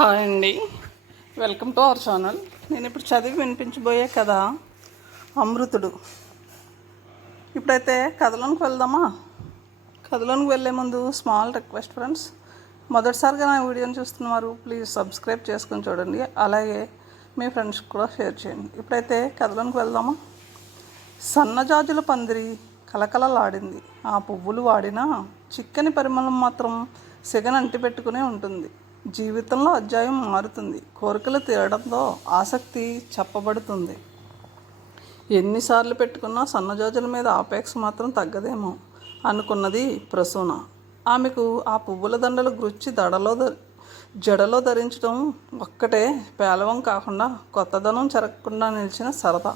Hi అండి. Welcome to our channel నేను ఇప్పుడు చదివి వినిపించబోయే కథ అమృతుడు. ఇప్పుడైతే కథలోనికి వెళ్దామా? కథలోనికి వెళ్ళే ముందు స్మాల్ రిక్వెస్ట్ ఫ్రెండ్స్ మొదటిసారిగా నా వీడియోని చూస్తున్నవారు ప్లీజ్ సబ్స్క్రైబ్ చేసుకొని చూడండి. అలాగే మీ ఫ్రెండ్స్కి కూడా షేర్ చేయండి. ఇప్పుడైతే కథలోనికి వెళ్దామా? సన్నజాజుల పందిరి కలకలలాడింది ఆ పువ్వులు వాడినా చిక్కని పరిమళం మాత్రం సిగన్ అంటిపెట్టుకునే ఉంటుంది. జీవితంలో అధ్యాయం మారుతుంది. కోరికలు తీరడంతో ఆసక్తి చెప్పబడుతుంది. ఎన్నిసార్లు పెట్టుకున్నా సన్నజాజుల మీద ఆపేక్ష మాత్రం తగ్గదేమో అనుకున్నది ప్రసూన. ఆమెకు ఆ పువ్వుల దండలు గుచ్చి దడలో జడలో ధరించడం ఒక్కటే పేలవం కాకుండా కొత్తదనం చెరగకుండా నిలిచిన సరదా.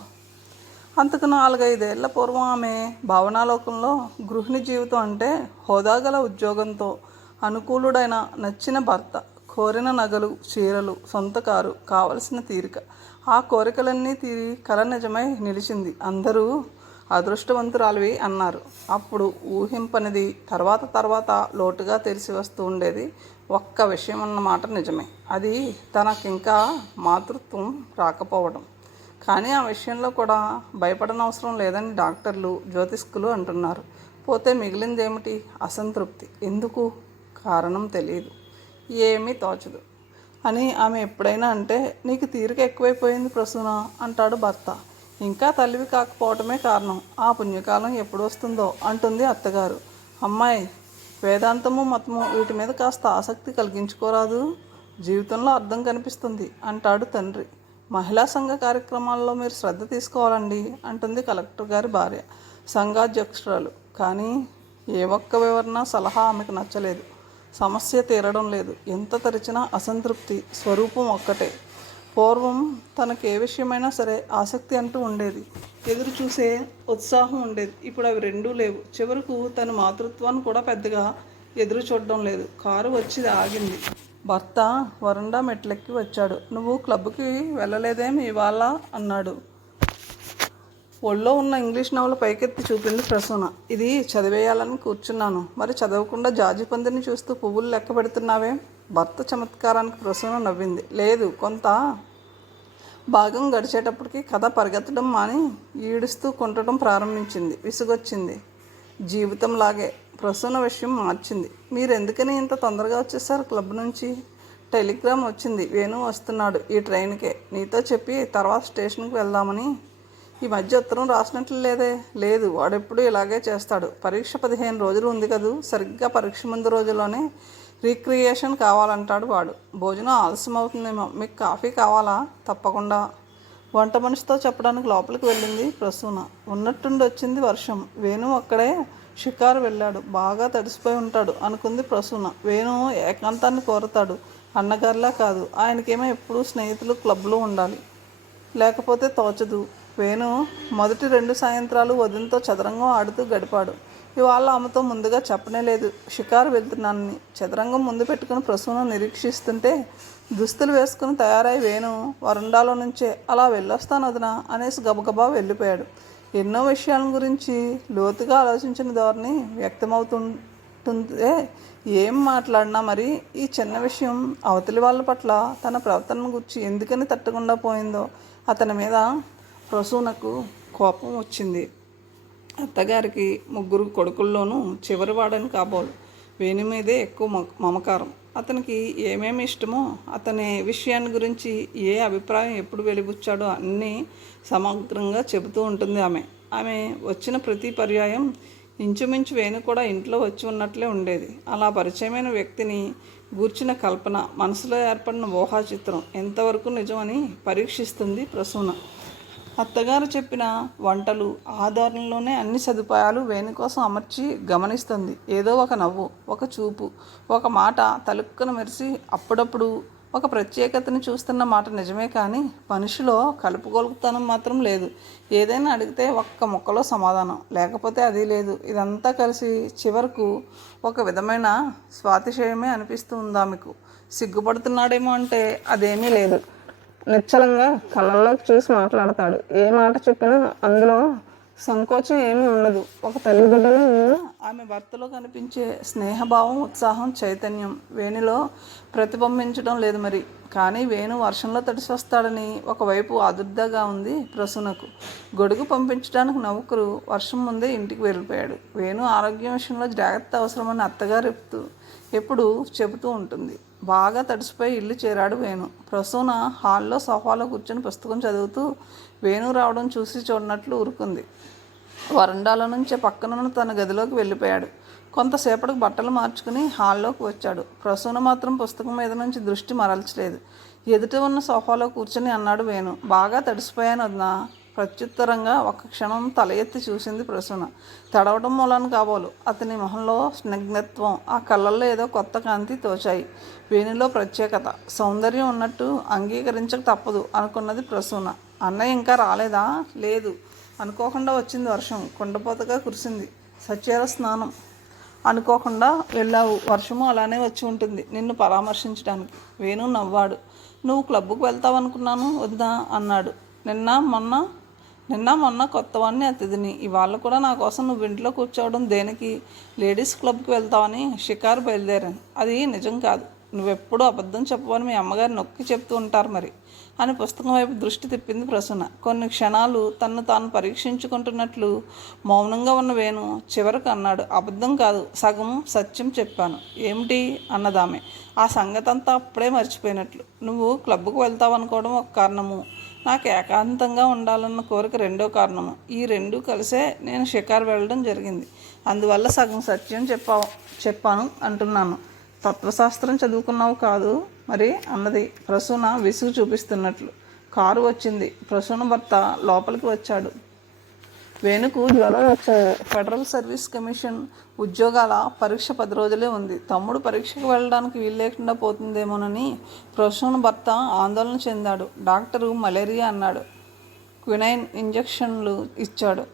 అంతకు నాలుగైదేళ్ళ పూర్వం ఆమె భావనాలోకంలో గృహిణి జీవితం అంటే హోదాగల ఉద్యోగంతో అనుకూలుడైన నచ్చిన భర్త. కోరిన నగలు చీరలు సొంత కారు కావలసిన తీరిక. ఆ కోరికలన్నీ తీరి కల నిజమై నిలిచింది. అందరూ అదృష్టవంతురాలివి అన్నారు. అప్పుడు ఊహింపనిది తర్వాత తర్వాత లోటుగా తెలిసి వస్తూ ఉండేది ఒక్క విషయం అన్నమాట నిజమే. అది తనకింకా మాతృత్వం రాకపోవడం. కానీ ఆ విషయంలో కూడా భయపడనవసరం లేదని డాక్టర్లు జ్యోతిష్కులు అంటున్నారు. పోతే మిగిలిందేమిటి? అసంతృప్తి. ఎందుకు? కారణం తెలియదు ఏమీ తోచదు. అని ఆమె ఎప్పుడైనా అంటే నీకు తీరిక ఎక్కువైపోయింది ప్రసూన? అంటాడు భర్త. ఇంకా తల్లివి కాకపోవటమే కారణం. ఆ పుణ్యకాలం ఎప్పుడు వస్తుందో అంటుంది అత్తగారు. అమ్మాయి వేదాంతము మతము వీటి మీద కాస్త ఆసక్తి కలిగించుకోరాదు. జీవితంలో అర్థం కనిపిస్తుంది అంటాడు తండ్రి. మహిళా సంఘ కార్యక్రమాల్లో మీరు శ్రద్ధ తీసుకోవాలండి అంటుంది కలెక్టర్ గారి భార్య. సంఘాధ్యక్షురాలు. కానీ ఏ ఒక్క వివరణ సలహా ఆమెకు నచ్చలేదు. సమస్య తీరడం లేదు. ఎంత తరిచినా అసంతృప్తి స్వరూపం ఒక్కటే. పూర్వం తనకు ఏ విషయమైనా సరే ఆసక్తి అంటూ ఉండేది. ఎదురు చూసే ఉత్సాహం ఉండేది. ఇప్పుడు అవి రెండూ లేవు. చివరకు తన మాతృత్వాన్ని కూడా పెద్దగా ఎదురు చూడడం లేదు. కారు వచ్చి ఆగింది. భర్త వరండా మెట్లెక్కి వచ్చాడు. నువ్వు క్లబ్కి వెళ్ళలేదేమి ఇవాళ? అన్నాడు. ఒళ్ళో ఉన్న ఇంగ్లీష్ నవల పైకెత్తి చూపింది ప్రసూన ఇది చదివేయాలని కూర్చున్నాను. మరి చదవకుండా జాజి పందిని చూస్తూ పువ్వులు లెక్క పెడుతున్నావే? భర్త చమత్కారానికి ప్రసూన నవ్వింది. లేదు కొంత భాగం గడిచేటప్పటికి కథ పరిగెత్తడం మాని ఈడుస్తూ కొంటడం ప్రారంభించింది. విసుగొచ్చింది. జీవితంలాగే ప్రసూన విషయం మార్చింది. మీరు ఎందుకని ఇంత తొందరగా వచ్చేసారు క్లబ్ నుంచి? టెలిగ్రామ్ వచ్చింది. వేణు వస్తున్నాడు ఈ ట్రైన్కే. నీతో చెప్పి తర్వాత స్టేషన్కి వెళ్దామని ఈ మధ్య ఉత్తరం రాసినట్లు లేదే లేదు వాడెప్పుడు ఇలాగే చేస్తాడు. పరీక్ష పదిహేను రోజులు ఉంది కదూ? సరిగ్గా పరీక్ష ముందు రోజుల్లోనే రీక్రియేషన్ కావాలంటాడు వాడు. భోజనం ఆలస్యం అవుతుందేమో మీకు కాఫీ కావాలా? తప్పకుండా. వంట మనిషితో చెప్పడానికి లోపలికి వెళ్ళింది ప్రసూన. ఉన్నట్టుండి వచ్చింది వర్షం. వేణు అక్కడే షికారు వెళ్ళాడు. బాగా తడిసిపోయి ఉంటాడు అనుకుంది ప్రసూన. వేణు ఏకాంతాన్ని కోరతాడు. అన్నగారిలా కాదు. ఆయనకేమో ఎప్పుడూ స్నేహితులు క్లబ్లో ఉండాలి. లేకపోతే తోచదు. వేణు మొదటి రెండు సాయంత్రాలు వదినతో చదరంగం ఆడుతూ గడిపాడు. ఇవాళ ఆమెతో ముందుగా చెప్పనే లేదు. షికారు వెళ్తున్నానని. చదరంగం ముందు పెట్టుకుని ప్రసూన నిరీక్షిస్తుంటే దుస్తులు వేసుకుని తయారై వేణు వరండాలో నుంచే అలా వెళ్ళొస్తాను వదిన అనేసి గబగబా వెళ్ళిపోయాడు. ఎన్నో విషయాల గురించి లోతుగా ఆలోచించిన ధోరణి వ్యక్తమవుతుంటుందే. ఏం మాట్లాడినా మరి ఈ చిన్న విషయం అవతలి వాళ్ళ పట్ల తన ప్రవర్తన గురించి ఎందుకని తట్టకుండా పోయిందో అతని మీద ప్రసూనకు కోపం వచ్చింది. అత్తగారికి ముగ్గురు కొడుకుల్లోనూ చివరి వాడని కాబోలు. వేణు మీదే ఎక్కువ మ- మమకారం. అతనికి ఏమేమి ఇష్టమో అతని విషయాన్ని గురించి ఏ అభిప్రాయం ఎప్పుడు వెలిబుచ్చాడో అన్నీ సమగ్రంగా చెబుతూ ఉంటుంది ఆమె. ఆమె వచ్చిన ప్రతి పర్యాయం ఇంచుమించు వేణు కూడా ఇంట్లో వచ్చి ఉన్నట్లే ఉండేది. అలా పరిచయమైన వ్యక్తిని గూర్చిన కల్పన మనసులో ఏర్పడిన ఊహాచిత్రం ఎంతవరకు నిజమని పరీక్షిస్తుంది ప్రసూన. అత్తగారు చెప్పిన వంటలు ఆధారంలోనే అన్ని సదుపాయాలు వేణు కోసం అమర్చి గమనిస్తుంది. ఏదో ఒక నవ్వు ఒక చూపు ఒక మాట తలుక్కను మెరిసి అప్పుడప్పుడు ఒక ప్రత్యేకతని చూస్తున్న మాట నిజమే కానీ మనిషిలో కలుపుకొలుపుతనం మాత్రం లేదు. ఏదైనా అడిగితే ఒక్క ముక్కలో సమాధానం. లేకపోతే అది లేదు. ఇదంతా కలిసి చివరకు ఒక విధమైన స్వాతిశయమే అనిపిస్తుందా మీకు? సిగ్గుపడుతున్నాడేమో అంటే అదేమీ లేదు. నిశ్చలంగా కళ్ళల్లోకి చూసి మాట్లాడతాడు. ఏ మాట చెప్పినా అందులో సంకోచం ఏమీ ఉండదు. ఒక తల్లిదండ్రులు ఆమె భర్తలో కనిపించే స్నేహభావం ఉత్సాహం చైతన్యం వేణులో ప్రతిబింబించడం లేదు మరి. కానీ వేణు వర్షంలో తడిసి వస్తాడని ఒకవైపు ఆదుర్దాగా ఉంది ప్రసూనకు గొడుగు పంపించడానికి నౌకరు వర్షం ముందే ఇంటికి వెళ్ళిపోయాడు. వేణు ఆరోగ్యం విషయంలో జాగ్రత్త అవసరమని అత్తగారు చెప్తూ ఎప్పుడు చెబుతూ ఉంటుంది. బాగా తడిసిపోయి ఇల్లు చేరాడు వేణు. ప్రసూన హాల్లో సోఫాలో కూర్చొని పుస్తకం చదువుతూ వేణు రావడం చూసి చూడనట్లు ఊరుకుంది. వరండాలో నుంచే పక్కనున్న తన గదిలోకి వెళ్ళిపోయాడు. కొంతసేపటికి బట్టలు మార్చుకుని హాల్లోకి వచ్చాడు. ప్రసూన మాత్రం పుస్తకం మీద నుంచి దృష్టి మరల్చలేదు. ఎదుట ఉన్న సోఫాలో కూర్చొని అన్నాడు వేణు. బాగా తడిసిపోయాను వదినా ప్రత్యుత్తరంగా ఒక్క క్షణం తల ఎత్తి చూసింది ప్రసూన తడవడం మూలాన్ని కాబోలు. అతని మొహంలో స్నిగ్ధత్వం ఆ కళ్ళల్లో ఏదో కొత్త కాంతి తోచాయి. వేణులో ప్రత్యేకత. సౌందర్యం ఉన్నట్టు అంగీకరించక తప్పదు అనుకున్నది ప్రసూన అన్నయ్య ఇంకా రాలేదా? లేదు. అనుకోకుండా వచ్చింది వర్షం. కుండపోతగా కురిసింది. సచేర స్నానం. అనుకోకుండా వెళ్ళావు. వర్షము అలానే వచ్చి ఉంటుంది నిన్ను పరామర్శించడానికి వేణు నవ్వాడు. నువ్వు క్లబ్కు వెళ్తావు అనుకున్నాను వద్దా? అన్నాడు. నిన్న మొన్న నిన్న మొన్న కొత్తవాడిని అతిథిని. ఇవాళ కూడా నా కోసం నువ్వు ఇంట్లో కూర్చోవడం దేనికి? లేడీస్ క్లబ్కి వెళ్తావని షికారు బయలుదేరాను. అది నిజం కాదు. నువ్వెప్పుడూ అబద్ధం చెప్పవని మీ అమ్మగారు నొక్కి చెప్తూ ఉంటారు మరి. అని పుస్తకం వైపు దృష్టి తిప్పింది ప్రసన్న. కొన్ని క్షణాలు తన్ను తాను పరీక్షించుకుంటున్నట్లు మౌనంగా ఉన్న వేణు చివరకు అన్నాడు. అబద్ధం కాదు సగం సత్యం చెప్పాను. ఏమిటి? అన్నదామె. ఆ సంగతి అంతా అప్పుడే మర్చిపోయినట్లు. నువ్వు క్లబ్కు వెళ్తావనుకోవడం ఒక కారణము. నాకు ఏకాంతంగా ఉండాలన్న కోరిక రెండో కారణము. ఈ రెండు కలిసే నేను షికార్ వెళ్ళడం జరిగింది. అందువల్ల సగం సత్యం చెప్పావు చెప్పాను అంటున్నాను. తత్వశాస్త్రం చదువుకున్నావు కాదు మరి అన్నది. ప్రసూన విసుగు చూపిస్తున్నట్లు. కారు వచ్చింది. ప్రసూన భర్త లోపలికి వచ్చాడు. వేణుకు జ్వరరక్ష ఫెడరల్ సర్వీస్ కమిషన్ ఉద్యోగాల పరీక్ష పది రోజులే ఉంది. తమ్ముడు పరీక్షకు వెళ్ళడానికి వీలు లేకుండా పోతుందేమోనని ప్రొఫెషన్ భర్త ఆందోళన చెందాడు. డాక్టరు మలేరియా అన్నాడు. క్వినైన్ ఇంజెక్షన్లు ఇచ్చాడు.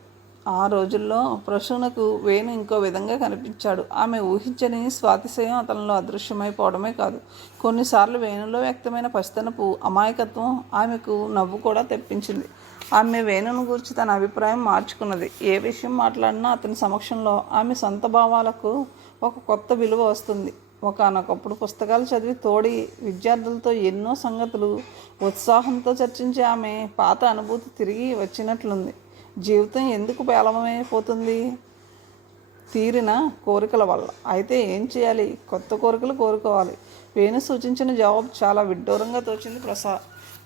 ఆ రోజుల్లో ప్రసూనకు వేణు ఇంకో విధంగా కనిపించాడు. ఆమె ఊహించని స్వాతిశయం అతనిలో అదృశ్యమైపోవడమే కాదు. కొన్నిసార్లు వేణులో వ్యక్తమైన పసితనపు అమాయకత్వం ఆమెకు నవ్వు కూడా తెప్పించింది. ఆమె వేణును గురించి తన అభిప్రాయం మార్చుకున్నది. ఏ విషయం మాట్లాడినా అతని సమక్షంలో ఆమె సొంత భావాలకు ఒక కొత్త విలువ వస్తుంది. ఒకనొకప్పుడు పుస్తకాలు చదివి తోడి విద్యార్థులతో ఎన్నో సంగతులు ఉత్సాహంతో చర్చించే ఆమె పాత అనుభూతి తిరిగి వచ్చినట్లుంది. జీవితం ఎందుకు పేలమైపోతుంది తీరిన కోరికల వల్ల. అయితే ఏం చేయాలి? కొత్త కోరికలు కోరుకోవాలి. వేణు సూచించిన జవాబు చాలా విడ్డూరంగా తోచింది ప్రసా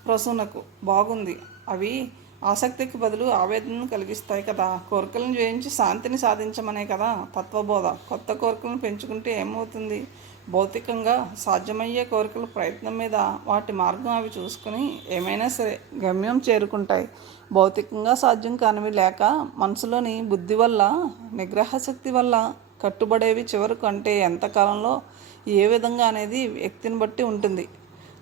ప్రసూనకు. బాగుంది. అవి ఆసక్తికి బదులు ఆవేదనను కలిగిస్తాయి కదా. కోరికలను జయించి శాంతిని సాధించమనే కదా తత్వబోధ. కొత్త కోరికలను పెంచుకుంటే ఏమవుతుంది? భౌతికంగా సాధ్యమయ్యే కోరికల ప్రయత్నం మీద వాటి మార్గం అవి చూసుకుని ఏమైనా సరే గమ్యం చేరుకుంటాయి. భౌతికంగా సాధ్యం కానివి లేక మనసులోని బుద్ధి వల్ల నిగ్రహశక్తి వల్ల కట్టుబడేవి చివరకు అంటే ఎంతకాలంలో ఏ విధంగా అనేది వ్యక్తిని బట్టి ఉంటుంది.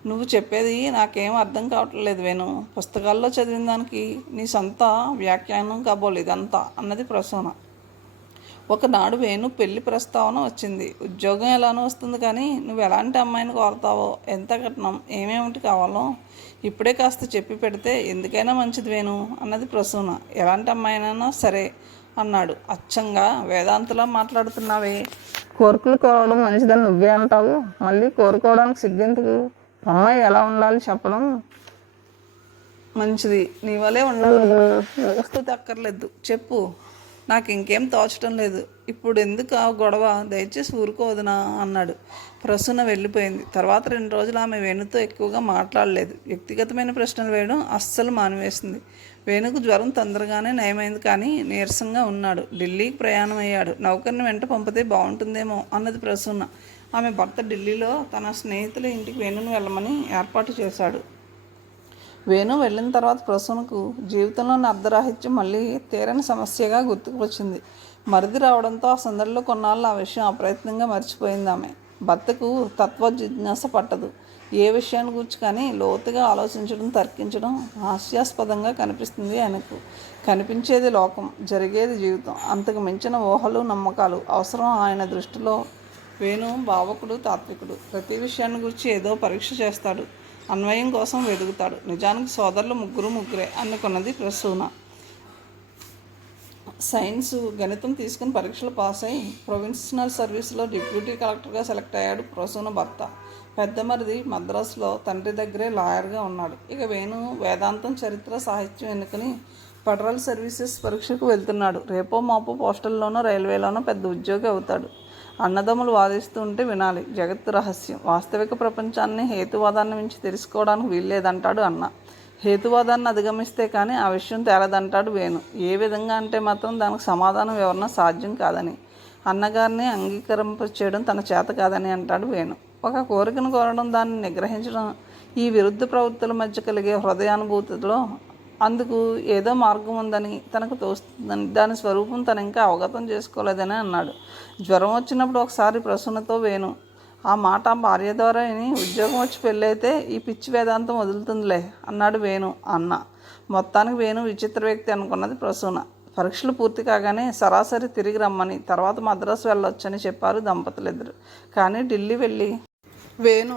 నువ్వు చెప్పేది నాకేం అర్థం కావట్లేదు వేణు. పుస్తకాల్లో చదివిన దానికి నీ సొంత వ్యాఖ్యానం కాబోలు ఇదంతా అన్నది ప్రసూన ఒకనాడు వేణు పెళ్ళి ప్రస్తావన వచ్చింది. ఉద్యోగం ఎలానో వస్తుంది కానీ నువ్వు ఎలాంటి అమ్మాయిని కోరతావో ఎంత కట్నం ఏమేమిటి కావాలో ఇప్పుడే కాస్త చెప్పి పెడితే ఎందుకైనా మంచిది వేణు అన్నది ప్రసూన ఎలాంటి అమ్మాయినైనా సరే అన్నాడు. అచ్చంగా వేదాంతలా మాట్లాడుతున్నావే. కోరికలు కోరడం మంచిదని నువ్వే అంటావు. మళ్ళీ కోరుకోవడానికి సిగ్గెందుకు? అమ్మాయి ఎలా ఉండాలి చెప్పడం? మంచిది. నీ వలే ఉండాలి. వస్తుంది అక్కర్లేదు చెప్పు. నాకు ఇంకేం తోచడం లేదు. ఇప్పుడు ఎందుకు ఆ గొడవ? దయచేసి ఊరుకోవదునా అన్నాడు. ప్రసూన వెళ్ళిపోయింది. తర్వాత రెండు రోజులు ఆమె వేణుతో ఎక్కువగా మాట్లాడలేదు. వ్యక్తిగతమైన ప్రశ్నలు వేయడం అస్సలు మానివేసింది. వేణుకు జ్వరం తొందరగానే నయమైంది కానీ నీరసంగా ఉన్నాడు. ఢిల్లీకి ప్రయాణం అయ్యాడు నౌకర్ని వెంట పంపితే బాగుంటుందేమో అన్నది ప్రసూన ఆమె భర్త ఢిల్లీలో తన స్నేహితుల ఇంటికి వేణును వెళ్ళమని ఏర్పాటు చేశాడు. వేణు వెళ్ళిన తర్వాత ప్రసూనకు జీవితంలోని అర్ధరాహిత్యం మళ్ళీ తీరని సమస్యగా గుర్తుకు వచ్చింది మరిది రావడంతో ఆ సందడిలో కొన్నాళ్ళు ఆ విషయం అప్రయత్నంగా మర్చిపోయింది ఆమె. భర్తకు తత్వ జిజ్ఞాస పట్టదు. ఏ విషయాన్ని గురించి కానీ లోతుగా ఆలోచించడం తర్కించడం హాస్యాస్పదంగా కనిపిస్తుంది ఆయనకు. కనిపించేది లోకం జరిగేది జీవితం. అంతకు మించిన ఊహలు నమ్మకాలు అవసరం ఆయన దృష్టిలో వేణు భావకుడు తాత్వికుడు. ప్రతి విషయాన్ని గురించి ఏదో పరీక్ష చేస్తాడు. అన్వయం కోసం వెతుకుతాడు నిజానికి సోదరులు ముగ్గురు ముగ్గురే అనుకున్నది ప్రసూన. సైన్స్ గణితం తీసుకుని పరీక్షలు పాస్ అయి ప్రొవిన్షనల్ సర్వీస్లో డిప్యూటీ కలెక్టర్గా సెలెక్ట్ అయ్యాడు ప్రసూన భర్త. పెద్ద మరిది మద్రాసులో తండ్రి దగ్గరే లాయర్గా ఉన్నాడు. ఇక వేణు వేదాంతం చరిత్ర సాహిత్యం ఎన్నుకుని ఫెడరల్ సర్వీసెస్ పరీక్షకు వెళ్తున్నాడు. రేపో మాపో పోస్టల్లోనో రైల్వేలోనో పెద్ద ఉద్యోగి అవుతాడు. అన్నదమ్ములు వాదిస్తూ ఉంటే వినాలి. జగత్ రహస్యం. వాస్తవిక ప్రపంచాన్ని హేతువాదాన్ని మించి తెలుసుకోవడానికి వీల్లేదంటాడు అన్న. హేతువాదాన్ని అధిగమిస్తే కానీ ఆ విషయం తేలదంటాడు వేణు. ఏ విధంగా అంటే మాత్రం దానికి సమాధానం వివరణ సాధ్యం కాదని. అన్నగారిని అంగీకరింప చేయడం తన చేత కాదని అంటాడు వేణు. ఒక కోరికను కోరడం దాన్ని నిగ్రహించడం ఈ విరుద్ధ ప్రవృత్తుల మధ్య కలిగే హృదయానుభూతిలో అందుకు ఏదో మార్గం ఉందని తనకు తోస్తుందని దాని స్వరూపం తను ఇంకా అవగతం చేసుకోలేదని అన్నాడు. జ్వరం వచ్చినప్పుడు ఒకసారి ప్రసన్నతో వేణు ఆ మాట భార్య ద్వారా విని ఉద్యోగం వచ్చి పెళ్ళైతే ఈ పిచ్చి వేదాంతం వదులుతుందిలే అన్నాడు వేణు అన్న. మొత్తానికి వేణు విచిత్ర వ్యక్తి అనుకున్నది ప్రసూన. పరీక్షలు పూర్తి కాగానే సరాసరి తిరిగి రమ్మని తర్వాత మద్రాసు వెళ్ళొచ్చని చెప్పారు దంపతులిద్దరు. కానీ ఢిల్లీ వెళ్ళి వేణు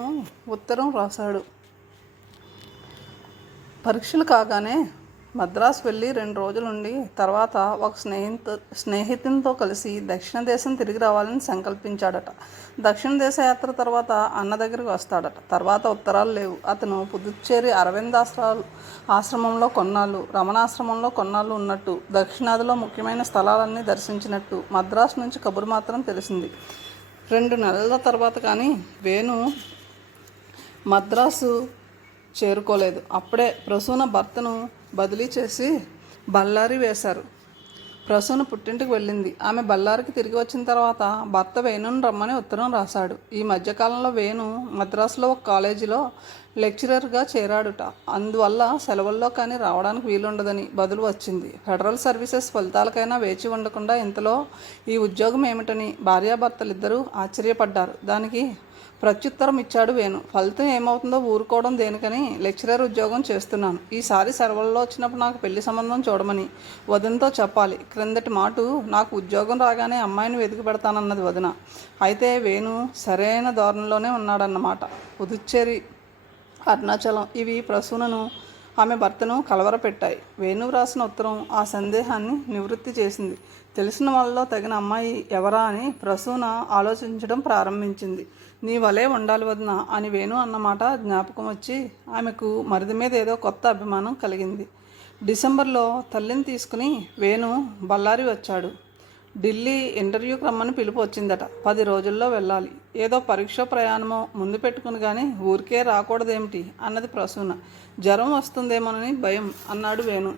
ఉత్తరం రాశాడు. పరీక్షలు కాగానే మద్రాసు వెళ్ళి రెండు రోజులుండి తర్వాత ఒక స్నేహితు స్నేహితునితో కలిసి దక్షిణ దేశం తిరిగి రావాలని సంకల్పించాడట. దక్షిణ దేశ యాత్ర తర్వాత అన్న దగ్గరికి వస్తాడట. తర్వాత ఉత్తరాలు లేవు. అతను పుదుచ్చేరి అరవింద్ ఆశ్రాలు ఆశ్రమంలో కొన్నాళ్ళు రమణాశ్రమంలో కొన్నాళ్ళు ఉన్నట్టు దక్షిణాదిలో ముఖ్యమైన స్థలాలన్నీ దర్శించినట్టు మద్రాసు నుంచి కబురు మాత్రం తెలిసింది. రెండు నెలల తర్వాత కానీ వేణు మద్రాసు చేరుకోలేదు. అప్పుడే ప్రసూన భర్తను బదిలీ చేసి బళ్ళారి వేశారు. ప్రసూన పుట్టింటికి వెళ్ళింది. ఆమె బళ్ళారికి తిరిగి వచ్చిన తర్వాత భర్త వేణుని రమ్మని ఉత్తరం రాశాడు. ఈ మధ్యకాలంలో వేణు మద్రాసులో ఒక కాలేజీలో లెక్చరర్గా చేరాడుట. అందువల్ల సెలవుల్లో కానీ రావడానికి వీలుండదని బదులు వచ్చింది. ఫెడరల్ సర్వీసెస్ ఫలితాలకైనా వేచి ఉండకుండా ఇంతలో ఈ ఉద్యోగం ఏమిటని భార్యాభర్తలిద్దరూ ఆశ్చర్యపడ్డారు. దానికి ప్రత్యుత్తరం ఇచ్చాడు వేణు. ఫలితం ఏమవుతుందో ఊరుకోవడం దేనికని లెక్చరర్ ఉద్యోగం చేస్తున్నాను. ఈసారి సెలవుల్లో వచ్చినప్పుడు నాకు పెళ్ళి సంబంధం చూడమని వదినతో చెప్పాలి. క్రిందటి మాటు నాకు ఉద్యోగం రాగానే అమ్మాయిని వెతికి పెడతానన్నది వదిన. అయితే వేణు సరైన ధోరణిలోనే ఉన్నాడన్నమాట. పుదుచ్చేరి అరుణాచలం ఇవి ప్రసూనను ఆమె భర్తను కలవరపెట్టాయి. వేణు రాసిన ఉత్తరం ఆ సందేహాన్ని నివృత్తి చేసింది. తెలిసిన వాళ్ళలో తగిన అమ్మాయి ఎవరా అని ప్రసూన ఆలోచించడం ప్రారంభించింది. నీ వలే ఉండాలి వదిన అని వేణు అన్నమాట జ్ఞాపకం వచ్చి ఆమెకు మరిది మీద ఏదో కొత్త అభిమానం కలిగింది. డిసెంబర్లో తల్లిని తీసుకుని వేణు బళ్ళారి వచ్చాడు. ఢిల్లీ ఇంటర్వ్యూకి రమ్మని పిలుపు వచ్చిందట. పది రోజుల్లో వెళ్ళాలి. ఏదో పరీక్ష ప్రయాణమో ముందు పెట్టుకుని కానీ ఊరికే రాకూడదేమిటి? అన్నది ప్రసూన. జ్వరం వస్తుందేమోనని భయం అన్నాడు వేణు.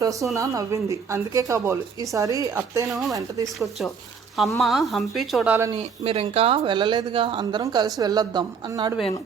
ప్రసూన నవ్వింది. అందుకే కాబోలు ఈసారి అత్తయ్యను వెంట తీసుకొచ్చావు. అమ్మ హంపి చూడాలని మీరు ఇంకా వెళ్ళలేదుగా అందరం కలిసి వెళ్ళొద్దాం అన్నాడు వేణు.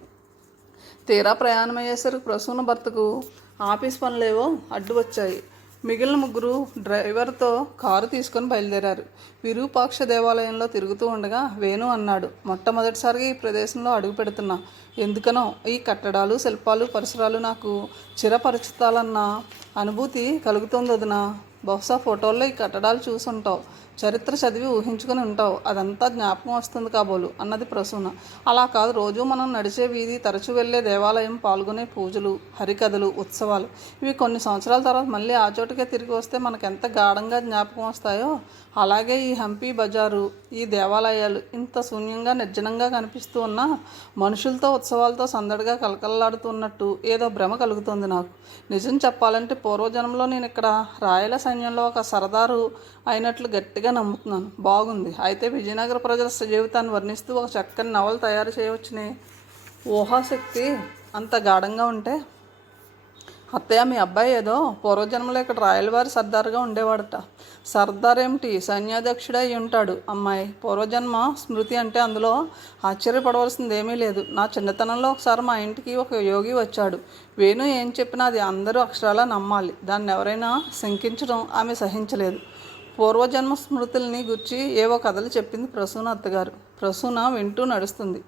తీరా ప్రయాణం అయ్యేసరికి ప్రసూన భర్తకు ఆఫీస్ పనులేవో అడ్డు వచ్చాయి మిగిలిన ముగ్గురు డ్రైవర్తో కారు తీసుకొని బయలుదేరారు. విరూపాక్ష దేవాలయంలో తిరుగుతూ ఉండగా వేణు అన్నాడు మొట్టమొదటిసారిగా ఈ ప్రదేశంలో అడుగు పెడుతున్నా. ఎందుకనో ఈ కట్టడాలు శిల్పాలు పరిసరాలు నాకు చిరపరిచితాలన్న అనుభూతి కలుగుతుంది వదిన. బహుశా ఫోటోల్లో ఈ కట్టడాలు చూసుంటావు. చరిత్ర చదివి ఊహించుకొని ఉంటావు. అదంతా జ్ఞాపకం వస్తుంది కాబోలు అన్నది ప్రసూన. అలా కాదు రోజు మనం నడిచే వీధి తరచూ వెళ్ళే దేవాలయం పాల్గొనే పూజలు హరికథలు ఉత్సవాలు. ఇవి కొన్ని సంవత్సరాల తర్వాత మళ్ళీ ఆ చోటుకే తిరిగి వస్తే మనకు ఎంత గాఢంగా జ్ఞాపకం వస్తాయో. అలాగే ఈ హంపి బజారు ఈ దేవాలయాలు ఇంత శూన్యంగా నిర్జనంగా కనిపిస్తూ ఉన్న మనుషులతో ఉత్సవాలతో సందడిగా కలకల్లాడుతున్నట్టు ఏదో భ్రమ కలుగుతుంది నాకు. నిజం చెప్పాలంటే పూర్వజన్మలో నేను ఇక్కడ రాయల సైన్యంలో ఒక సరదారు అయినట్లు గట్టిగా నమ్ముతున్నాను. బాగుంది. అయితే విజయనగర ప్రజల జీవితాన్ని వర్ణిస్తూ ఒక చక్కని నవల తయారు చేయవచ్చునే. ఊహాశక్తి అంత గాఢంగా ఉంటే? అత్తయ్య మీ అబ్బాయి ఏదో పూర్వజన్మలో ఇక్కడ రాయలవారి సర్దార్గా ఉండేవాడట. సర్దార్ ఏమిటి? సైన్యాధ్యక్షుడై అయి ఉంటాడు. అమ్మాయి పూర్వజన్మ స్మృతి అంటే అందులో ఆశ్చర్యపడవలసింది ఏమీ లేదు. నా చిన్నతనంలో ఒకసారి మా ఇంటికి ఒక యోగి వచ్చాడు. వేణు ఏం చెప్పినా అది అందరూ అక్షరాలా నమ్మాలి. దాన్ని ఎవరైనా శంకించడం ఆమె సహించలేదు. పూర్వజన్మ స్మృతుల్ని గుర్చి ఏవో కథలు చెప్పింది ప్రసూన అత్తగారు. ప్రసూన వింటూ నడుస్తుంది.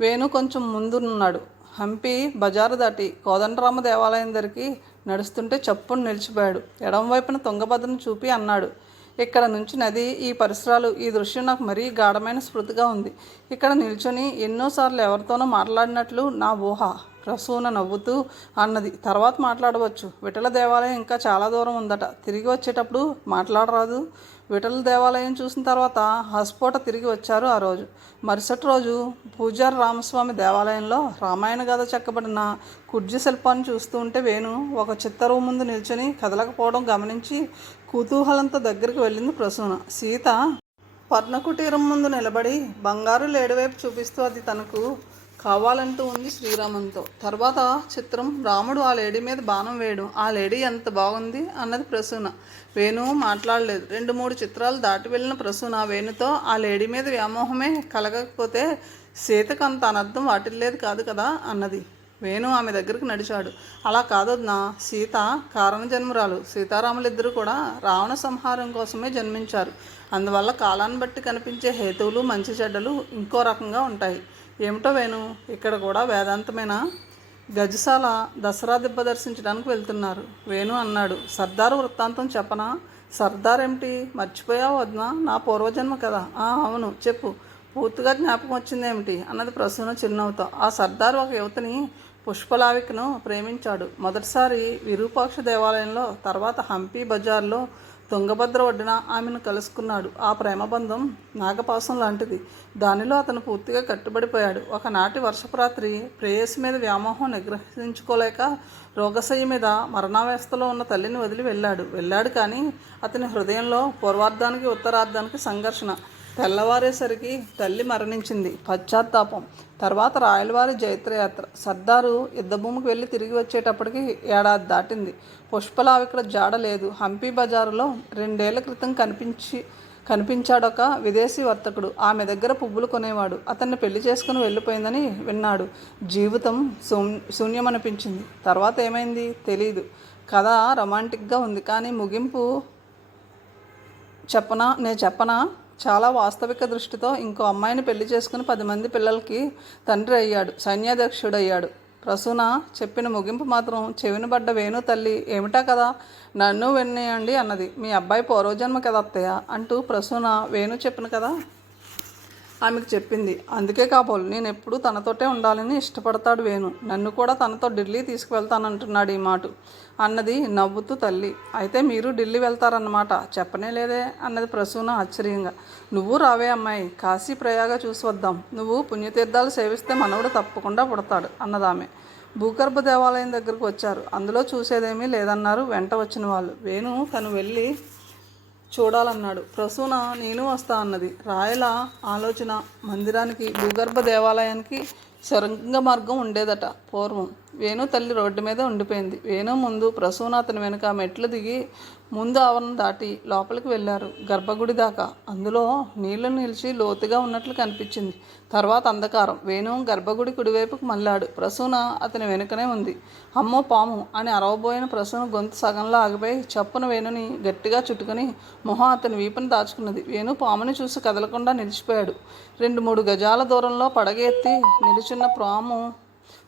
వేణు కొంచెం ముందున్నాడు. హంపి బజారు దాటి కోదండరామ దేవాలయం దగ్గరికి నడుస్తుంటే చప్పును నిలిచిపోయాడు. ఎడమవైపున తుంగభద్రను చూపి అన్నాడు. ఇక్కడ నుంచి నది ఈ పరిసరాలు ఈ దృశ్యం నాకు మరీ గాఢమైన స్మృతిగా ఉంది. ఇక్కడ నిల్చొని ఎన్నోసార్లు ఎవరితోనో మాట్లాడినట్లు నా ఊహ ప్రసూన నవ్వుతూ అన్నది. తర్వాత మాట్లాడవచ్చు. విఠల దేవాలయం ఇంకా చాలా దూరం ఉందట. తిరిగి వచ్చేటప్పుడు మాట్లాడరాదు. విఠల దేవాలయం చూసిన తర్వాత హస్ఫోట తిరిగి వచ్చారు ఆ రోజు. మరుసటి రోజు పూజారి రామస్వామి దేవాలయంలో రామాయణ కథ చెక్కబడిన కుర్జీ శిల్పాన్ని చూస్తూ ఉంటే వేణు ఒక చిత్తరువు ముందు నిల్చొని కదలకపోవడం గమనించి కుతూహలంతో దగ్గరికి వెళ్ళింది ప్రసూన. సీత పర్ణకుటీరం ముందు నిలబడి బంగారు లేడివైపు చూపిస్తూ అది తనకు కావాలంటూ ఉంది శ్రీరామంతో. తర్వాత చిత్రం రాముడు ఆ లేడీ మీద బాణం వేయడం. ఆ లేడీ ఎంత బాగుంది అన్నది ప్రసూన. వేణు మాట్లాడలేదు. రెండు మూడు చిత్రాలు దాటి వెళ్ళిన ప్రసూన వేణుతో ఆ లేడీ మీద వ్యామోహమే కలగకపోతే సీతకు అంత అనర్థం వాటిల్లేదు కాదు కదా అన్నది. వేణు ఆమె దగ్గరికి నడిచాడు. అలా కాదొద్నా సీత కారణ జన్మరాలు. సీతారాములిద్దరూ కూడా రావణ సంహారం కోసమే జన్మించారు. అందువల్ల కాలాన్ని బట్టి కనిపించే హేతువులు మంచి చెడ్డలు ఇంకో రకంగా ఉంటాయి. ఏమిటో వేణు ఇక్కడ కూడా వేదాంతమైన? గజశాల దసరా దిబ్బ దర్శించడానికి వెళ్తున్నారు. వేణు అన్నాడు. సర్దారు వృత్తాంతం చెప్పనా? సర్దార్ ఏమిటి మర్చిపోయావు వద్నా? నా పూర్వజన్మ కదా "ఆ, అవును. చెప్పు. పూర్తిగా జ్ఞాపకం వచ్చిందేమిటి? అన్నది ప్రసూన చిరునవ్వుతో. ఆ సర్దార్ ఒక యువతిని పుష్పలావికను ప్రేమించాడు. మొదటిసారి విరూపాక్ష దేవాలయంలో తర్వాత హంపి బజార్లో తుంగభద్ర ఒడ్డున ఆమెను కలుసుకున్నాడు. ఆ ప్రేమబంధం నాగపాసం లాంటిది. దానిలో అతను పూర్తిగా కట్టుబడిపోయాడు. ఒకనాటి వర్షపు రాత్రి ప్రేయసి మీద వ్యామోహం నిగ్రహించుకోలేక రోగశయ్య మీద మరణావస్థలో ఉన్న తల్లిని వదిలి వెళ్ళాడు. వెళ్ళాడు కానీ అతని హృదయంలో పూర్వార్ధానికి ఉత్తరార్ధానికి సంఘర్షణ. తెల్లవారేసరికి తల్లి మరణించింది. పశ్చాత్తాపం. తర్వాత రాయలవారి జైత్రయాత్ర. సర్దారు యుద్ధభూమికి వెళ్ళి తిరిగి వచ్చేటప్పటికి ఏడాది దాటింది. పుష్పలావికల జాడ లేదు. హంపి బజారులో రెండేళ్ళ క్రితం కనిపించి కనిపించాడొక విదేశీ వర్తకుడు. ఆమె దగ్గర పువ్వులు కొనేవాడు. అతన్ని పెళ్ళి చేసుకుని వెళ్ళిపోయిందని విన్నాడు. జీవితం శూన్ శూన్యమనిపించింది. తర్వాత ఏమైంది? తెలీదు. కథ రొమాంటిక్గా ఉంది. కానీ ముగింపు చెప్పనా నేను చెప్పనా? చాలా వాస్తవిక దృష్టితో ఇంకో అమ్మాయిని పెళ్ళి చేసుకుని పది మంది పిల్లలకి తండ్రి అయ్యాడు సైన్యాధ్యక్షుడు అయ్యాడు ప్రసూన చెప్పిన ముగింపు మాత్రం చెవిన పడ్డ వేణు తల్లి ఏమిటా కదా? నన్ను వినేయండి అన్నది. మీ అబ్బాయి పూర్వజన్మ కదా అత్తయ్య? అంటూ ప్రసూన వేణు చెప్పిన కదా ఆమెకు చెప్పింది. అందుకే కాబోలు నేను ఎప్పుడూ తనతోటే ఉండాలని ఇష్టపడతాడు వేణు. నన్ను కూడా తనతో ఢిల్లీ తీసుకువెళ్తానంటున్నాడు ఈ మాట. అన్నది నవ్వుతూ తల్లి. అయితే మీరు ఢిల్లీ వెళ్తారన్నమాట. చెప్పనే లేదే అన్నది ప్రసూన ఆశ్చర్యంగా. నువ్వు రావే అమ్మాయి. కాశీ ప్రయాగ చూసి వద్దాం. నువ్వు పుణ్యతీర్థాలు సేవిస్తే మనవడు తప్పకుండా పుడతాడు అన్నదామె భూగర్భ దేవాలయం దగ్గరకు వచ్చారు. అందులో చూసేదేమీ లేదన్నారు వెంట వచ్చిన వాళ్ళు. వేణు తను వెళ్ళి చూడాలన్నాడు. ప్రసూన నేను వస్తా అన్నది. రాయల ఆలోచన మందిరానికి భూగర్భ దేవాలయానికి సొరంగ మార్గం ఉండేదట. పూర్వం వేణు తల్లి రోడ్డు మీద ఉండిపోయింది. వేణు ముందు ప్రసూన అతని వెనుక మెట్లు దిగి ముందు ఆవరణ దాటి లోపలికి వెళ్ళారు. గర్భగుడి దాకా. అందులో నీళ్ళు నిలిచి లోతుగా ఉన్నట్లు కనిపించింది. తర్వాత అంధకారం. వేణు గర్భగుడి కుడివైపుకు మళ్ళాడు. ప్రసూన అతని వెనుకనే ఉంది. అమ్మో పాము అని అరవబోయిన ప్రసూన గొంతు సగంలో ఆగిపోయి చప్పున వేణుని గట్టిగా చుట్టుకుని మొహం అతని వీపుని దాచుకున్నది. వేణు పాముని చూసి కదలకుండా నిలిచిపోయాడు. రెండు మూడు గజాల దూరంలో పడగ ఎత్తి నిలుచున్న పాము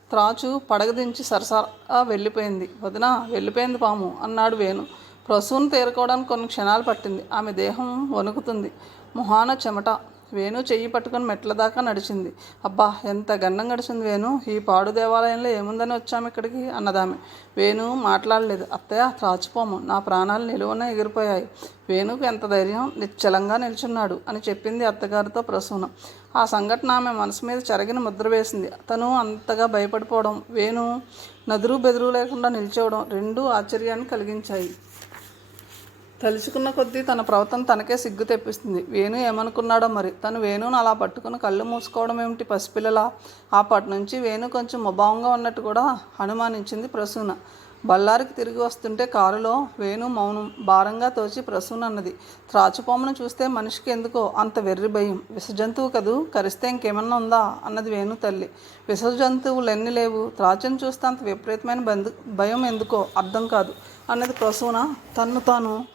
త్రాచు పడగ దించి సరసరా వెళ్ళిపోయింది. వదిన వెళ్ళిపోయింది పాము అన్నాడు వేణు. ప్రసూన్ తేరుకోవడానికి కొన్ని క్షణాలు పట్టింది. ఆమె దేహం వణుకుతుంది. మొహాన చెమట వేణు చెయ్యి పట్టుకుని మెట్ల దాకా నడిచింది. అబ్బా ఎంత గండం గడిచింది వేణు. ఈ పాడు దేవాలయంలో ఏముందని వచ్చాము ఇక్కడికి? అన్నదామె. వేణు మాట్లాడలేదు. అత్తయ్య త్రాచిపోము నా ప్రాణాలు నిలువన ఎగిరిపోయాయి. వేణుకు ఎంత ధైర్యం? నిశ్చలంగా నిల్చున్నాడు అని చెప్పింది అత్తగారితో ప్రసూనం. ఆ సంఘటన ఆమె మనసు మీద చెరగిన ముద్ర వేసింది. తను అంతగా భయపడిపోవడం వేణు నదురు బెదురు లేకుండా నిల్చోవడం రెండూ ఆశ్చర్యాన్ని కలిగించాయి. తలుచుకున్న కొద్దీ తన ప్రవర్తన తనకే సిగ్గు తెప్పిస్తుంది. వేణు ఏమనుకున్నాడో మరి? తను వేణుని అలా పట్టుకుని కళ్ళు మూసుకోవడం ఏమిటి పసిపిల్లలా? అప్పటి నుంచి వేణు కొంచెం ముభావంగా ఉన్నట్టు కూడా అనుమానించింది ప్రసూన. బళ్ళారికి తిరిగి వస్తుంటే కారులో వేణు మౌనం భారంగా తోచి ప్రసూన అన్నది. త్రాచుపామును చూస్తే మనిషికి ఎందుకో అంత వెర్రి భయం. విషజంతువు కదూ? కరిస్తే ఇంకేమన్నా ఉందా? అన్నది వేణు తల్లి. విష జంతువులు ఎన్ని లేవు? త్రాచును చూస్తే అంత విపరీతమైన బంధు భయం ఎందుకో? అర్థం కాదు. అన్నది ప్రసూన. తన్ను తాను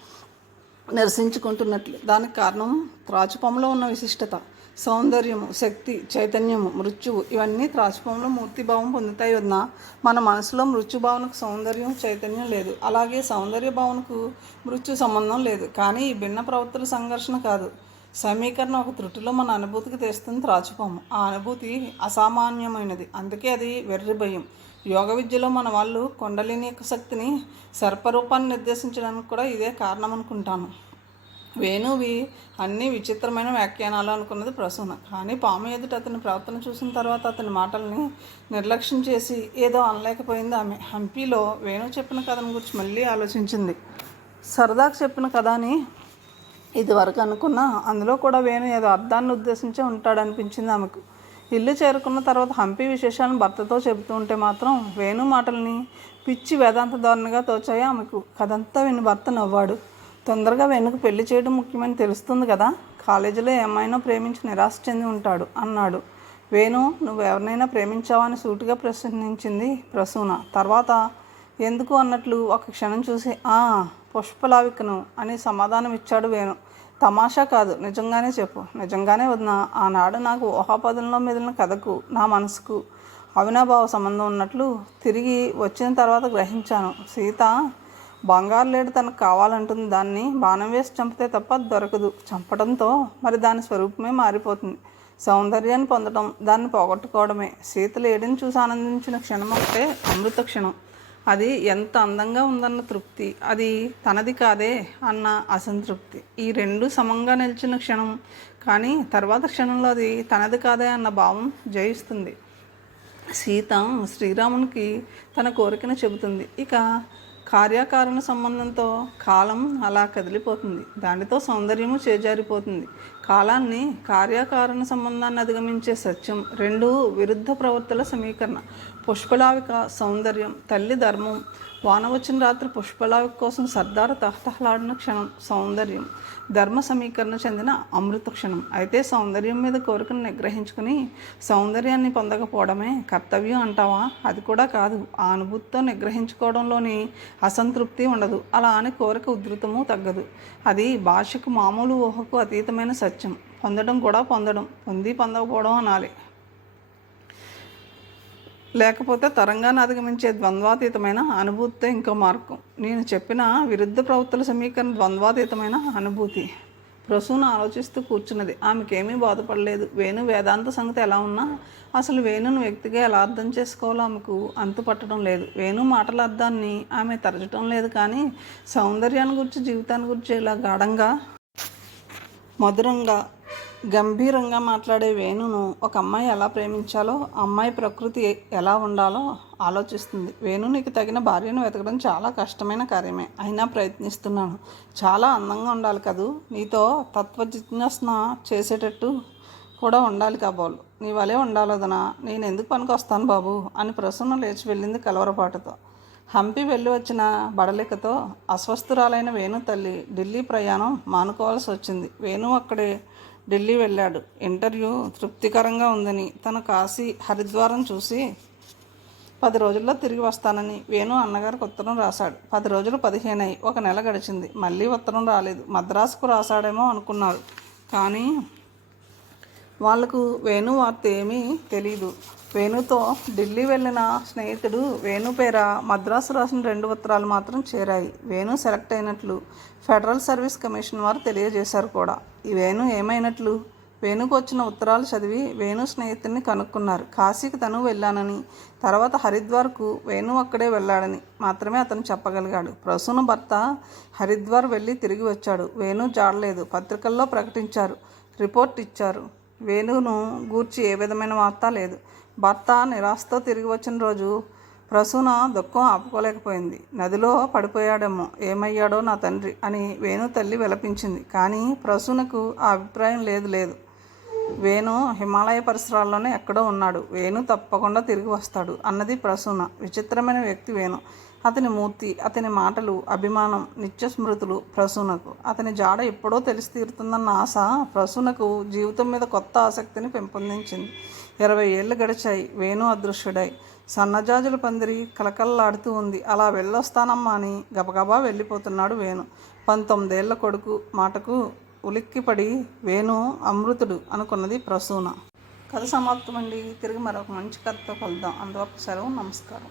నిరసించుకుంటున్నట్లు. దానికి కారణం త్రాచుపంలో ఉన్న విశిష్టత సౌందర్యము శక్తి చైతన్యము మృత్యువు. ఇవన్నీ త్రాచుపంలో మూర్తిభావం పొందుతాయి వదిన. మన మనసులో మృత్యుభావనకు సౌందర్యం చైతన్యం లేదు. అలాగే సౌందర్య భావనకు మృత్యు సంబంధం లేదు. కానీ ఈ భిన్న ప్రవృత్తుల సంఘర్షణ కాదు. సమీకరణ ఒక త్రుటిలో మన అనుభూతికి తెస్తుంది త్రాచుపాము. ఆ అనుభూతి అసామాన్యమైనది. అందుకే అది వెర్రి భయం. యోగ విద్యలో మన వాళ్ళు కొండలిని యొక్క శక్తిని సర్పరూపాన్ని నిర్దేశించడానికి కూడా ఇదే కారణం అనుకుంటాను. వేణువి అన్ని విచిత్రమైన వ్యాఖ్యానాలు అనుకున్నది ప్రసూన. కానీ పాము ఎదుట అతని ప్రవర్తన చూసిన తర్వాత అతని మాటల్ని నిర్లక్ష్యం చేసి ఏదో అనలేకపోయింది ఆమె. హంపీలో వేణు చెప్పిన కథను గురించి మళ్ళీ ఆలోచించింది. సరదాకు చెప్పిన కథ అని ఇదివరకు అనుకున్నా అందులో కూడా వేణు ఏదో అర్థాన్ని ఉద్దేశించే ఉంటాడనిపించింది ఆమెకు. ఇల్లు చేరుకున్న తర్వాత హంపి విశేషాలను భర్తతో చెబుతూ ఉంటే మాత్రం వేణు మాటల్ని పిచ్చి వేదాంత ధోరణిగా తోచాయి. ఆమెకు కదంతా విని భర్త నవ్వాడు. తొందరగా వెనుకు పెళ్ళి చేయడం ముఖ్యమని తెలుస్తుంది కదా? కాలేజీలో ఏమైనా ప్రేమించి నిరాశ చెంది ఉంటాడు అన్నాడు. వేణు నువ్వు ఎవరినైనా ప్రేమించావా? అని సూటిగా ప్రశ్నించింది ప్రసూన. తర్వాత ఎందుకు? అన్నట్లు ఒక క్షణం చూసి ఆ పుష్పలావికను అని సమాధానం ఇచ్చాడు వేణు. తమాషా కాదు. నిజంగానే చెప్పు. నిజంగానే వదిన ఆనాడు నాకు ఊహాపదంలో మెదిలిన కథకు నా మనసుకు అవినాభావ సంబంధం ఉన్నట్లు తిరిగి వచ్చిన తర్వాత గ్రహించాను. సీత బంగారు లేడు తనకు కావాలంటుంది. దాన్ని బాణం వేసి చంపితే తప్ప దొరకదు. చంపడంతో మరి దాని స్వరూపమే మారిపోతుంది. సౌందర్యాన్ని పొందడం దాన్ని పోగొట్టుకోవడమే. సీత లేడిని చూసి ఆనందించిన క్షణం ఒకటే అమృత క్షణం. అది ఎంత అందంగా ఉందన్న తృప్తి. అది తనది కాదే అన్న అసంతృప్తి. ఈ రెండు సమంగా నిలిచిన క్షణం కానీ తర్వాత క్షణంలో అది తనది కాదే అన్న భావం జయిస్తుంది. సీత శ్రీరామునికి తన కోరికను చెబుతుంది. ఇక కార్యకారణ సంబంధంతో కాలం అలా కదిలిపోతుంది. దానితో సౌందర్యము చేజారిపోతుంది. కాలాన్ని కార్యకారణ సంబంధాన్ని అధిగమించే సత్యం రెండు విరుద్ధ ప్రవర్తన సమీకరణ. పుష్పలావిక సౌందర్యం తల్లి ధర్మం వాన వచ్చిన రాత్రి పుష్పలావిక కోసం సర్దారు తహతహలాడిన క్షణం సౌందర్యం. ధర్మ సమీకరణ చెందిన అమృత క్షణం. అయితే సౌందర్యం మీద కోరికను నిగ్రహించుకుని సౌందర్యాన్ని పొందకపోవడమే కర్తవ్యం అంటావా? అది కూడా కాదు. ఆ అనుభూతితో నిగ్రహించుకోవడంలోని అసంతృప్తి ఉండదు. అలా అని కోరిక ఉధృతము తగ్గదు. అది భాషకు మామూలు ఊహకు అతీతమైన సత్యం. పొందడం కూడా పొందడం. పొంది పొందకపోవడం అనాలి. లేకపోతే తరంగాన్ని అధిగమించే ద్వంద్వాతీతమైన అనుభూతితో ఇంకో మార్గం. నేను చెప్పిన విరుద్ధ ప్రవృత్తుల సమీకరణ ద్వంద్వాతీతమైన అనుభూతి. ప్రసూన ఆలోచిస్తూ కూర్చున్నది. ఆమెకేమీ బాధపడలేదు. వేణు వేదాంత సంగతి ఎలా ఉన్నా అసలు వేణును వ్యక్తిగా ఎలా అర్థం చేసుకోవాలో ఆమెకు అంతు పట్టడం లేదు. వేణు మాటల అర్థాన్ని ఆమె తరచడం లేదు కానీ సౌందర్యాన్ని గురించి జీవితాన్ని గురించి ఇలా గాఢంగా మధురంగా గంభీరంగా మాట్లాడే వేణును ఒక అమ్మాయి ఎలా ప్రేమించాలో అమ్మాయి ప్రకృతి ఎలా ఉండాలో ఆలోచిస్తుంది. వేణు నీకు తగిన భార్యను వెతకడం చాలా కష్టమైన కార్యమే. అయినా ప్రయత్నిస్తున్నాను. చాలా అందంగా ఉండాలి కదూ. నీతో తత్వ జిజ్ఞాసన చేసేటట్టు కూడా ఉండాలి కాబోలు నీ వలే ఉండాలదనా నేను ఎందుకు పనికొస్తాను బాబు? అని ప్రసన్న లేచి వెళ్ళింది కలవరపాటుతో. హంపి వెళ్ళి వచ్చిన బడలికతో అస్వస్థురాలైన వేణు తల్లి ఢిల్లీ ప్రయాణం మానుకోవాల్సి వచ్చింది. వేణు అక్కడే ఢిల్లీ వెళ్ళాడు. ఇంటర్వ్యూ తృప్తికరంగా ఉందని తన కాశీ హరిద్వారం చూసి పది రోజుల్లో తిరిగి వస్తానని వేణు అన్నగారికి ఉత్తరం రాశాడు. పది రోజులు పదిహేను అయి ఒక నెల గడిచింది. మళ్ళీ ఉత్తరం రాలేదు. మద్రాసుకు రాశాడేమో అనుకున్నారు కానీ వాళ్ళకు వేణు వార్త ఏమీ తెలీదు. వేణుతో ఢిల్లీ వెళ్ళిన స్నేహితుడు వేణు పేర మద్రాసు రాసిన రెండు ఉత్తరాలు మాత్రం చేరాయి. వేణు సెలెక్ట్ అయినట్లు ఫెడరల్ సర్వీస్ కమిషన్ వారు తెలియజేశారు కూడా. ఈ వేణు ఏమైనట్లు? వేణుకు వచ్చిన ఉత్తరాలు చదివి వేణు స్నేహితుడిని కనుక్కున్నారు. కాశీకి తను వెళ్ళానని తర్వాత హరిద్వార్కు వేణు అక్కడే వెళ్ళాడని మాత్రమే అతను చెప్పగలిగాడు. ప్రసూన భర్త హరిద్వార్ వెళ్ళి తిరిగి వచ్చాడు. వేణు జాడలేదు. పత్రికల్లో ప్రకటించారు. రిపోర్ట్ ఇచ్చారు. వేణును గూర్చి ఏ విధమైన వార్త లేదు. భర్త నిరాశతో తిరిగి వచ్చిన రోజు ప్రసూన దుఃఖం ఆపుకోలేకపోయింది. నదిలో పడిపోయాడేమో ఏమయ్యాడో నా తండ్రి అని వేణు తల్లి విలపించింది. కానీ ప్రసూనకు ఆ అభిప్రాయం లేదు లేదు. వేణు హిమాలయ పరిసరాల్లోనే ఎక్కడో ఉన్నాడు. వేణు తప్పకుండా తిరిగి వస్తాడు అన్నది ప్రసూన. విచిత్రమైన వ్యక్తి వేణు. అతని మూర్తి అతని మాటలు అభిమానం నిత్య స్మృతులు ప్రసూనకు. అతని జాడ ఎప్పుడో తెలిసి తీరుతుందన్న ఆశ ప్రసూనకు జీవితం మీద కొత్త ఆసక్తిని పెంపొందించింది. ఇరవై ఏళ్ళు గడిచాయి. వేణు అదృశ్యుడై. సన్నజాజుల పందిరి కలకల్లాడుతూ ఉంది. అలా వెళ్ళొస్తానమ్మా అని గబగబా వెళ్ళిపోతున్నాడు వేణు. పంతొమ్మిదేళ్ళ కొడుకు మాటకు ఉలిక్కిపడి వేణు అమృతుడు అనుకున్నది ప్రసూన. కథ సమాప్తమండి. తిరిగి మరొక మంచి కథతో కలుద్దాం. అందువరకు సెలవు నమస్కారం.